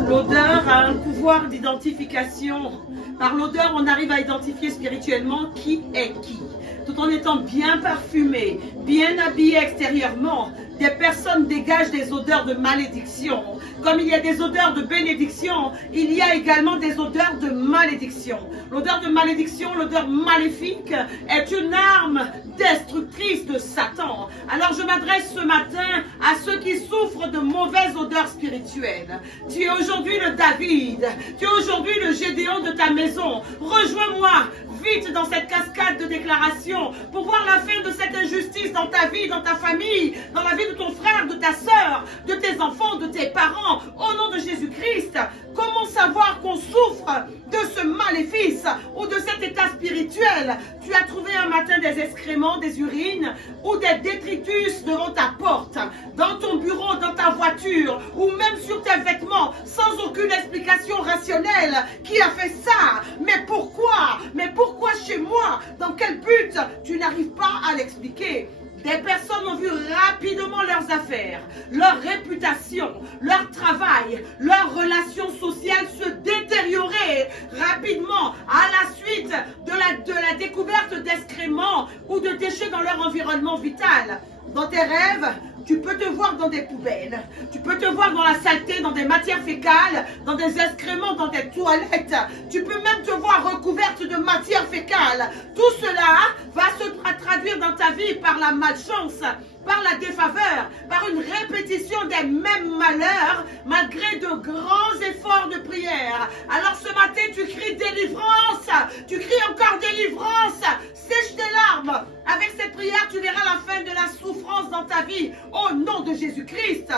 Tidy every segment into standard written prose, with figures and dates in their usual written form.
L'odeur a un pouvoir d'identification. Par l'odeur, on arrive à identifier spirituellement qui est qui. Tout en étant bien parfumé, bien habillé extérieurement, des personnes dégagent des odeurs de malédiction. Comme il y a des odeurs de bénédiction, il y a également des odeurs de malédiction. L'odeur de malédiction, l'odeur maléfique, est une arme destructrice de Satan. Alors je m'adresse ce matin à ceux qui souffrent de mauvaises odeurs spirituelles. Tu es aujourd'hui le David, tu es aujourd'hui le Gédéon de ta maison. Rejoins-moi vite dans cette cascade de déclarations pour voir la fin de cette injustice dans ta vie, dans ta famille, dans la vie de ton frère, de ta sœur, de tes enfants, de tes parents. Au nom de Jésus-Christ, comment savoir qu'on souffre de ce maléfice ou de cet état spirituel? Tu as trouvé un matin des excréments, des urines ou des détritus devant ta porte, dans ton bureau, dans ta voiture ou même sur tes vêtements sans aucune explication rationnelle. Qui a fait ça? Mais pourquoi? Mais pourquoi chez moi? Dans quel but? Tu n'arrives pas à l'expliquer. Des personnes ont vu rapidement leurs affaires, leur réputation, leur travail, leurs relations sociales se détériorer rapidement à la suite de la découverte d'excréments ou de déchets dans leur environnement vital. Dans tes rêves, tu peux te voir dans des poubelles, tu peux te voir dans la saleté, dans des matières fécales, dans des excréments, dans des toilettes. Tu peux même te voir recouverte de matière fécale. Tout cela va se traduire dans ta vie par la malchance, par la défaveur, par une répétition des mêmes malheurs, malgré de grands efforts de prière. Alors ce matin, tu cries délivrance, tu cries encore délivrance, sèche tes larmes. Avec cette prière, tu verras la fin de la souffrance dans ta vie, au nom de Jésus-Christ.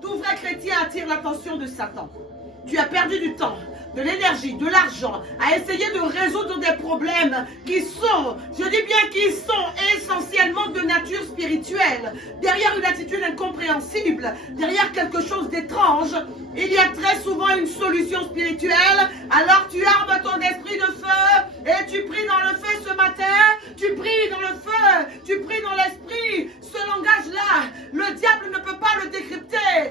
Tout vrai chrétien attire l'attention de Satan. Tu as perdu du temps, de l'énergie, de l'argent, à essayer de résoudre des problèmes qui sont, je dis bien qui sont essentiellement de nature spirituelle. Derrière une attitude incompréhensible, derrière quelque chose d'étrange, il y a très souvent une solution spirituelle. Alors tu armes ton esprit de feu et tu pries dans le feu ce matin. Tu pries dans le feu, tu pries dans l'esprit. Ce langage-là, le diable ne peut pas le décrypter.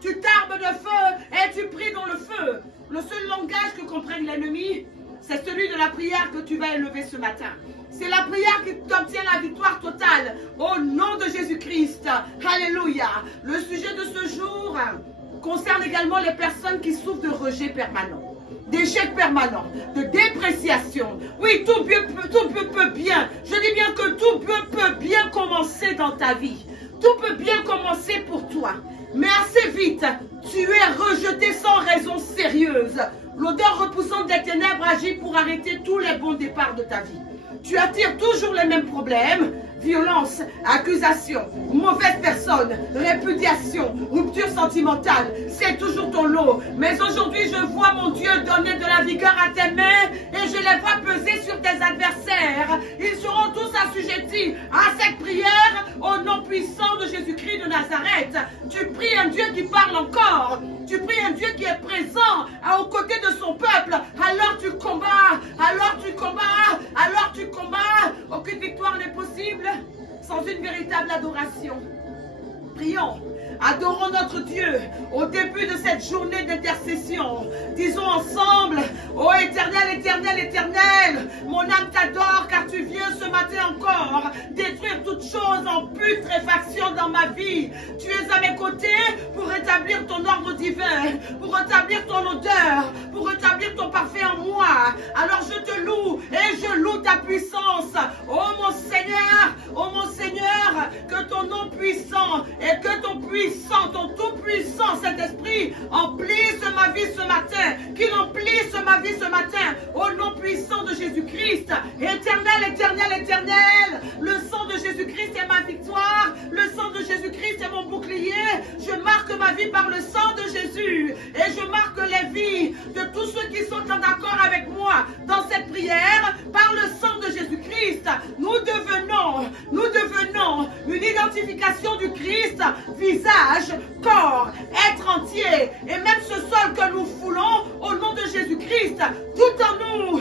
Tu t'armes de feu et tu pries dans le feu. Le seul langage que comprenne l'ennemi, c'est celui de la prière que tu vas élever ce matin. C'est la prière qui t'obtient la victoire totale au nom de Jésus-Christ. Alléluia. Le sujet de ce jour concerne également les personnes qui souffrent de rejet permanent, d'échec permanent, de dépréciation. Oui, tout peut bien. Je dis bien que tout peut bien commencer dans ta vie. Tout peut bien commencer pour toi. Mais assez vite, tu es rejeté sans raison sérieuse. L'odeur repoussante des ténèbres agit pour arrêter tous les bons départs de ta vie. Tu attires toujours les mêmes problèmes, violence, accusation, mauvaise personne, répudiation, rupture sentimentale. C'est toujours ton lot. Mais aujourd'hui, je vois mon Dieu donner de la vigueur à tes mains et je les vois peser sur tes adversaires. Ils seront tous assujettis à cette prière au nom puissant de Jésus-Christ de Nazareth. Tu pries un Dieu qui parle encore. Tu pries un Dieu qui est présent aux côtés de son peuple. Alors tu combats, alors tu combats, alors tu combats. Aucune victoire n'est possible sans une véritable adoration. Prions, adorons notre Dieu au début de cette journée d'intercession. Disons ensemble, ô Éternel, Éternel, Éternel, mon âme t'adore car tu viens ce matin encore détruire toute chose en putréfaction dans ma vie. Tu es à mes côtés pour rétablir ton ordre divin, pour rétablir ton odeur, pour rétablir ton parfait en moi. Alors je te loue et je loue ta puissance. Oh mon Seigneur, que ton nom puissant et que ton puissant, ton tout-puissant Saint-Esprit emplisse ma vie ce matin, qu'il emplisse ma vie ce matin, au nom puissant de Jésus-Christ. Éternel, Éternel, Éternel, le sang de Jésus-Christ est ma victoire, le sang de Jésus-Christ est mon bouclier. Je marque ma vie par le sang de Jésus et je marque les vies de tous ceux qui sont en accord avec moi dans cette prière par le sang de Jésus-Christ. Nous devenons une identification du Christ, visage, corps, être entier. Et même ce sol que nous foulons au nom de Jésus-Christ, tout en nous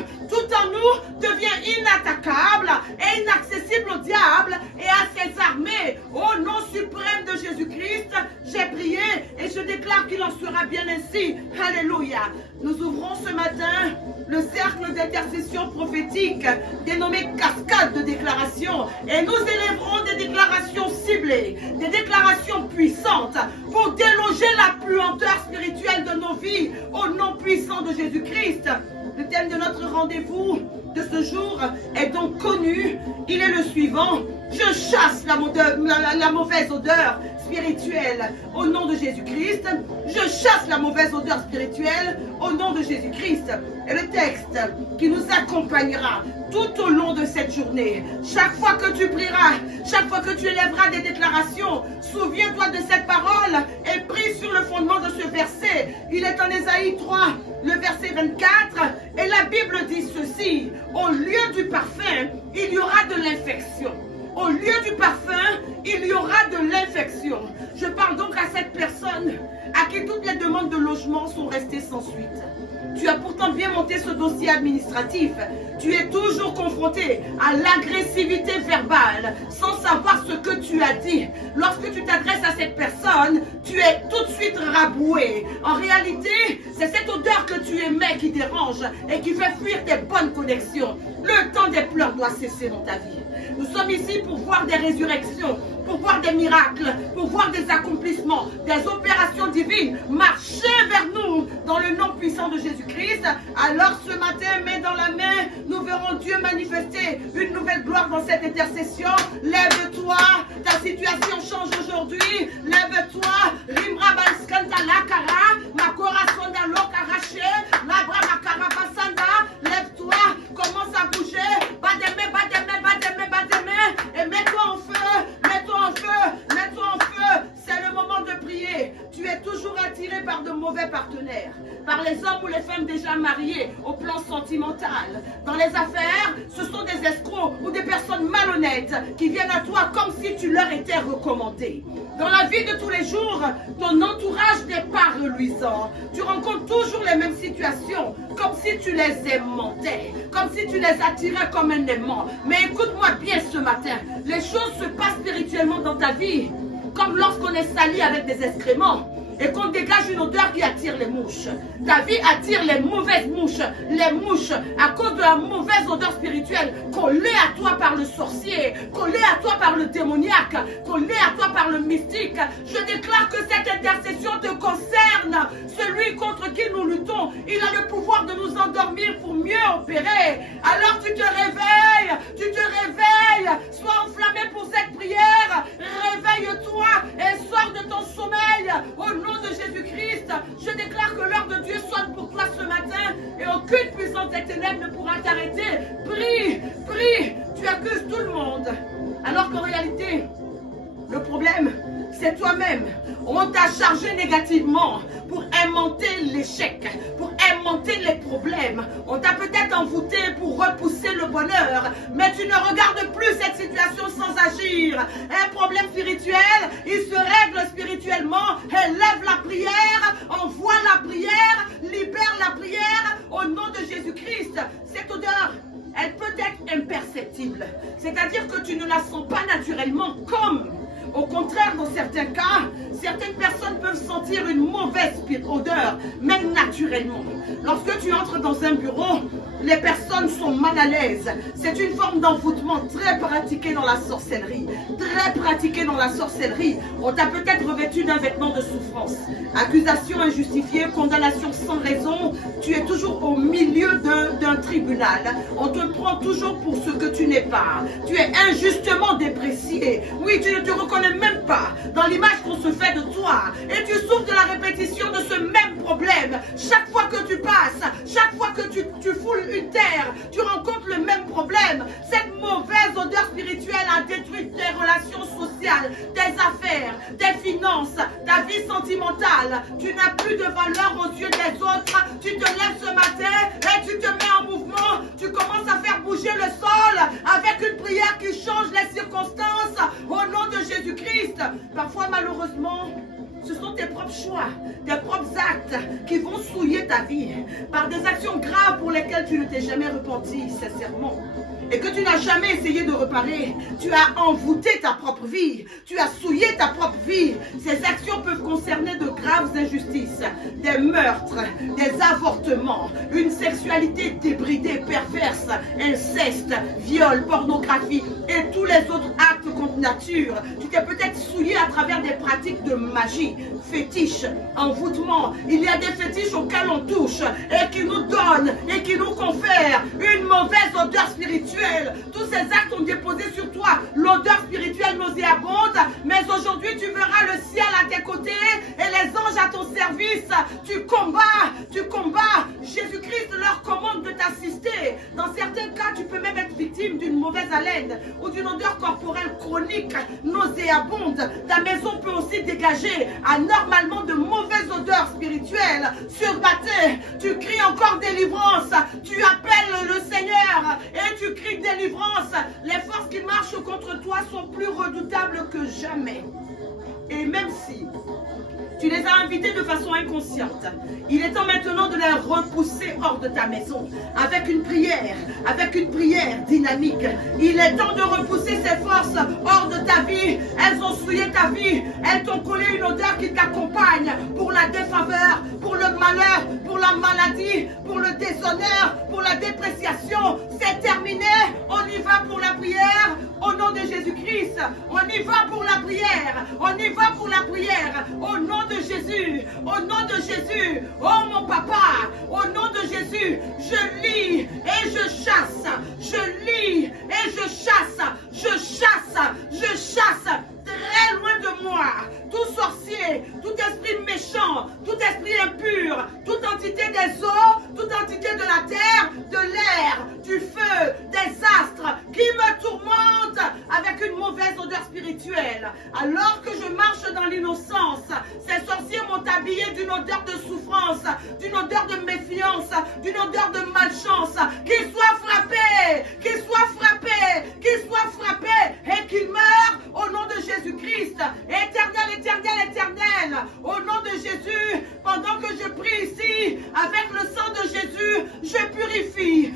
devient Nous ouvrons ce matin le cercle d'intercession prophétique dénommé cascade de déclarations et nous élèverons des déclarations ciblées, des déclarations puissantes pour déloger la puanteur spirituelle de nos vies au nom puissant de Jésus-Christ. Le thème de notre rendez-vous de ce jour est donc connu. Il est le suivant: je chasse la mauvaise odeur spirituelle au nom de Jésus-Christ. Je chasse la mauvaise odeur spirituelle au nom de Jésus-Christ. Et le texte qui nous accompagnera tout au long de cette journée, chaque fois que tu prieras, chaque fois que tu élèveras des déclarations, souviens-toi de cette parole et prie sur le fondement de ce verset. Il est en Ésaïe 3, le verset 24, et la Bible dit ceci: au lieu du parfum, il y aura de l'infection. Au lieu du parfum, il y aura de l'infection. Je parle donc à cette personne à qui toutes les demandes de logement sont restées sans suite. Tu as pourtant bien monté ce dossier administratif. Tu es toujours confronté à l'agressivité verbale sans savoir ce que tu as dit. Lorsque tu t'adresses à cette personne, tu es tout de suite raboué. En réalité, c'est cette odeur que tu émets qui dérange et qui fait fuir tes bonnes connexions. Le temps des pleurs doit cesser dans ta vie. Nous sommes ici pour voir des résurrections, pour voir des miracles, pour voir des accomplissements, des opérations divines marcher vers nous dans le nom puissant de Jésus-Christ. Alors ce matin, main dans la main, nous verrons Dieu manifester une nouvelle gloire dans cette intercession. Lève-toi, ta situation change aujourd'hui. Lève-toi, Rimra Balskanta Lakara, Makora Sonda Lokaraché, Labra Makara Basanda. Lève-toi, commence à bouger, bademe, bademe, bademe, bademe, et mets-toi en feu, mets-toi en feu, mets-toi en feu. C'est le moment de prier. Tu es toujours attiré par de mauvais partenaires, par les hommes ou les femmes déjà mariés au plan sentimental. Dans les affaires, ce sont des escrocs ou des personnes malhonnêtes qui viennent à toi comme si tu leur étais recommandé. Dans la vie de tous les jours, ton entourage n'est pas reluisant. Tu rencontres toujours les mêmes situations, comme si tu les aimantais, comme si tu les attirais comme un aimant. Mais écoute-moi bien ce matin, les choses se passent spirituellement dans ta vie, comme lorsqu'on est sali avec des excréments et qu'on dégage une odeur qui attire les mouches. Ta vie attire les mauvaises mouches, à cause de la mauvaise odeur spirituelle collée à toi par le sorcier, collée à toi par le démoniaque, collée à toi par le mystique. Je déclare que cette intercession te concerne. Celui contre qui nous luttons, il a le pouvoir de nous endormir pour mieux opérer. Alors tu te réveilles, sois enflammé pour cette prière. Réveille-toi et sors de ton sommeil au nom de Jésus-Christ. Je déclare que l'heure de Dieu sonne pour toi ce matin et aucune puissance des ténèbres ne pourra t'arrêter. Prie, tu accuses tout le monde. Alors qu'en réalité, le problème, c'est toi-même. On t'a chargé négativement pour aimanter l'échec, pour aimanter les problèmes. On t'a peut-être envoûté pour repousser le bonheur, mais tu ne regardes plus cette situation sans agir. Un problème spirituel, il se règle spirituellement. Élève la prière, envoie la prière, libère la prière au nom de Jésus-Christ. Cette odeur, elle peut être imperceptible. C'est-à-dire que tu ne la sens pas naturellement comme... Au contraire, dans certains cas, certaines personnes peuvent sentir une mauvaise odeur, même naturellement. Lorsque tu entres dans un bureau, les personnes sont mal à l'aise. C'est une forme d'envoûtement très pratiquée dans la sorcellerie. On t'a peut-être revêtu d'un vêtement de souffrance. Accusation injustifiée, condamnation sans raison. Tu es toujours au milieu d'un tribunal. On te prend toujours pour ce que tu n'es pas. Tu es injustement déprécié. Oui, tu ne te reconnais même pas dans l'image qu'on se fait de toi. Et tu souffres de la répétition de ce même problème. Chaque fois que tu passes, chaque fois que tu foules une terre, tu rencontres le même problème. Cette mauvaise odeur spirituelle a détruit tes relations sociales, tes affaires, tes finances, ta vie sentimentale. Tu n'as plus de valeur aux yeux des autres. Tu te lèves ce matin et tu te mets en mouvement. Tu commences à faire bouger le sol avec une prière qui change les circonstances au nom de Jésus-Christ. Parfois, malheureusement, Ce sont tes propres choix, tes propres actes qui vont souiller ta vie par des actions graves pour lesquelles tu ne t'es jamais repenti sincèrement et que tu n'as jamais essayé de réparer. Tu as envoûté ta propre vie, tu as souillé ta propre vie. Ces actions peuvent concerner de graves injustices, des meurtres, des avortements, une sexualité débridée, perverse, inceste, viol, pornographie et tous les autres actes contre nature. Tu t'es peut-être souillé à travers des pratiques de magie, fétiches, envoûtement. Il y a des fétiches auxquels on touche et qui nous donnent et qui nous confèrent une mauvaise odeur spirituelle. Tous ces actes ont déposé sur toi l'odeur spirituelle nauséabonde, mais aujourd'hui tu verras le ciel à tes côtés et les anges à ton service. Tu combats, tu combats. Jésus-Christ leur commande de t'assister. Dans certains cas, tu peux même être victime d'une mauvaise haleine ou d'une odeur corporelle chronique, nauséabonde. Ta maison peut aussi dégager anormalement de mauvaises odeurs spirituelles. Surbatté, tu cries encore délivrance. Tu appelles le Seigneur et tu cries délivrance. Les forces qui marchent contre toi sont plus redoutables que jamais. Et même si tu les as invités de façon inconsciente, il est temps maintenant de les repousser hors de ta maison avec une prière dynamique. Il est temps de repousser ces forces hors de ta vie. Elles ont souillé ta vie, elles t'ont collé une odeur qui t'accompagne pour la défaveur, pour le malheur, pour la maladie, pour le déshonneur, pour la dépréciation. C'est terminé, on y va pour la prière au nom de Jésus-Christ. On y va pour la prière, on y va pour la prière au nom de Jésus, au nom de Jésus. Oh mon papa, au nom de Jésus, je lis et je chasse, je lis et je chasse, je chasse très loin de moi tout sorcier, tout esprit méchant, tout esprit impur, toute entité des eaux, toute entité de la terre, de l'air, du feu, des astres qui me tourmentent avec une mauvaise odeur spirituelle. Alors que je marche dans l'innocence, ces sorciers m'ont habillé d'une odeur de souffrance, d'une odeur de méfiance, d'une odeur de malchance. Qu'ils soient frappés, qu'ils soient frappés, qu'ils soient frappés et qu'ils meurent au nom de Jésus-Christ. Éternel, éternel, éternel, au nom de Jésus, pendant que je prie ici, avec le sang de Jésus, je purifie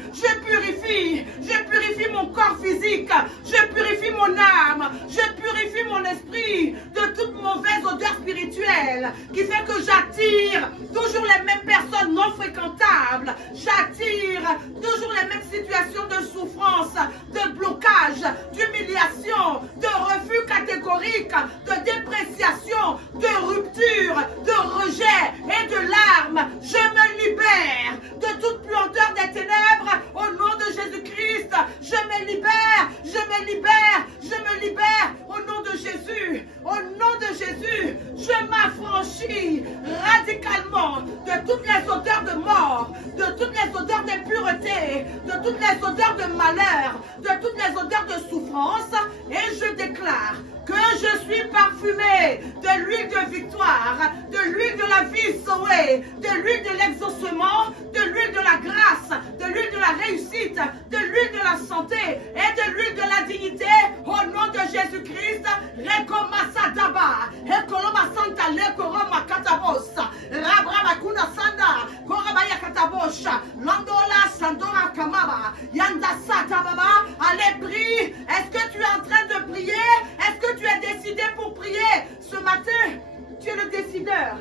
mon corps physique, je purifie mon âme, je purifie mon esprit de toute mauvaise odeur spirituelle qui fait que j'attire toujours les mêmes personnes non fréquentables, j'attire toujours les mêmes situations de souffrance, de blocage, d'humiliation, de refus catégorique, de dépréciation, de rupture, de rejet et de larmes. Je me libère de toute puanteur des ténèbres au nom de Jésus-Christ. Je me libère, je me libère, je me libère au nom de Jésus. Au nom de Jésus, je m'affranchis radicalement de toutes les odeurs de mort, de toutes les odeurs d'impureté, de toutes les odeurs de malheur, de toutes les odeurs de souffrance, et je déclare que je suis parfumé de l'huile de victoire, de l'huile de la vie sauvée, de l'huile de l'exaucement, de l'huile de la grâce, de l'huile de la réussite, de l'huile de la santé et de l'huile de la dignité au nom de Jésus-Christ. Rekomasadaba, Ekolomasanta, Lekoroma Katabosa, Rabramakuna Sanda, Korabaya Katabosha, Landola Sandora Kamaba, Yanda Satababa. Allez, prie. Est-ce que tu es en train de prier? Est-ce que tu es décidé pour prier ce matin? Tu es le décideur.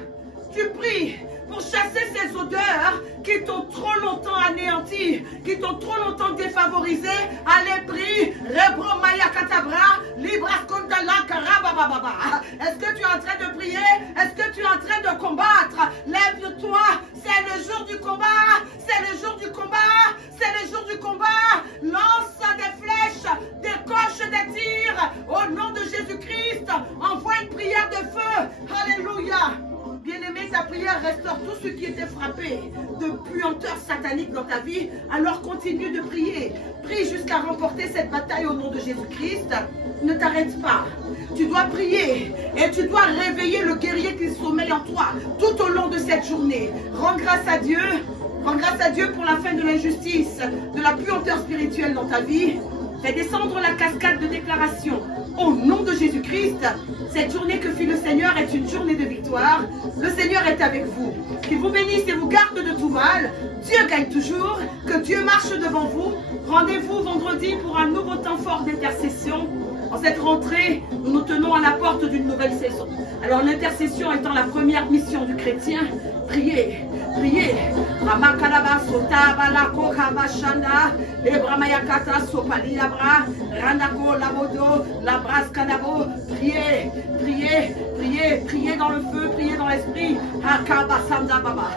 Tu pries pour chasser ces odeurs qui t'ont trop longtemps anéanti, qui t'ont trop longtemps défavorisé. Allez, prie. Rebro Maya Katabra, Libra Kondala Karabababa. Est-ce que tu es en train de prier? Est-ce que tu es en train de combattre? Lève-toi. C'est le jour du combat. C'est le jour du combat. C'est le jour du combat. Lance des flèches, décoche des tirs. Au nom de Jésus-Christ, envoie une prière de feu. Alléluia. Bien-aimé, ta prière restaure tout ce qui était frappé de puanteur satanique dans ta vie. Alors continue de prier. Prie jusqu'à remporter cette bataille au nom de Jésus-Christ. Ne t'arrête pas. Tu dois prier et tu dois réveiller le guerrier qui sommeille en toi tout au long de cette journée. Rends grâce à Dieu. Rends grâce à Dieu pour la fin de l'injustice, de la puanteur spirituelle dans ta vie. Fais descendre la cascade de déclaration. Au nom de Jésus-Christ, cette journée que fit le Seigneur est une journée de victoire. Le Seigneur est avec vous. Qu'il vous bénisse et vous garde de tout mal. Dieu gagne toujours. Que Dieu marche devant vous. Rendez-vous vendredi pour un nouveau temps fort d'intercession. En cette rentrée, nous nous tenons à la porte d'une nouvelle saison. Alors l'intercession étant la première mission du chrétien, priez, priez. Ramakalaba sota bala kokaba shanda, ebramayakata sopali labra, ranako labodo, labras kanabo. Priez, priez, priez, priez dans le feu, priez dans l'esprit. Hakaba sanda baba.